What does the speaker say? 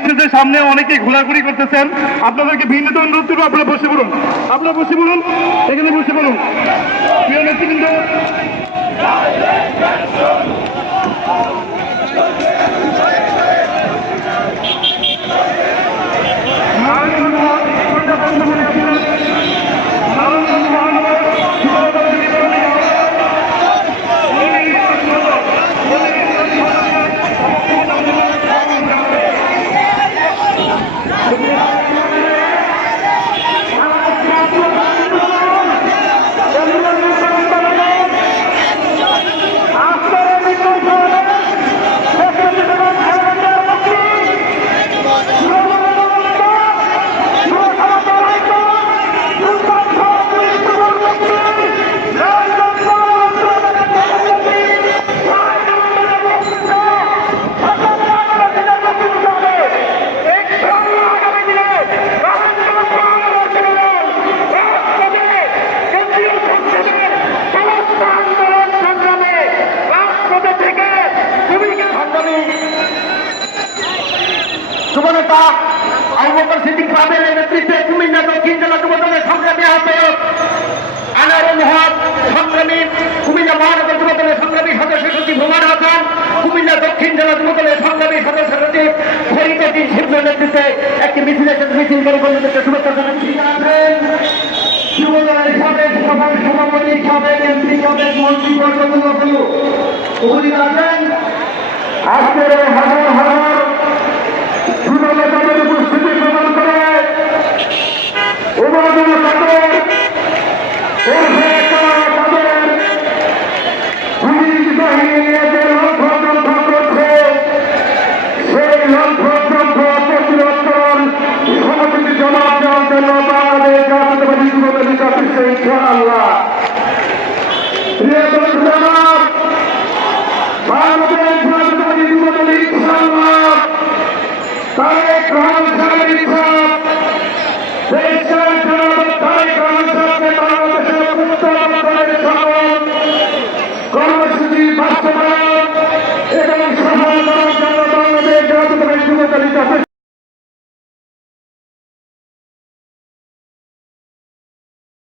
স্টেজের সামনে অনেকে ঘোরাঘুরি করতেছেন। আপনাদেরকে ভিন্ন অনুরোধ করব, আপনারা বসে পড়ুন। আপনারা বসে বলুন এখানে বসে পড়ুন। প্রিয় নেতৃবৃন্দ যুবনেতা আবুবকর সিদ্দিক সাহেবের নেতৃত্বে কুমিল্লা দক্ষিণ জেলা যুবদলের সংগ্রামী আহ্বায়ক আনারুল হক সংগ্রামী কুমিল্লা মহানগর যুবদলের সংগ্রামী সদস্য সচিব হুমায়ুন হাসান, কুমিল্লা দক্ষিণ জেলা যুবদলের সংগ্রামী সদস্য সচিব ফরিদুদ্দিন শিবনের নেতৃত্বে একটি মিছিল এসে মিছিল করে বন্ধুদেরকে শুভেচ্ছা জানাচ্ছি। যুবদলের সাবেক সভাপতি, সাবেক এমপি, সাবেক মন্ত্রী বর্গ উপস্থিত আছেন ধন্যবাদ এই কাজ তোমাদের জীবনে বিকাশ ইনশাআল্লাহ।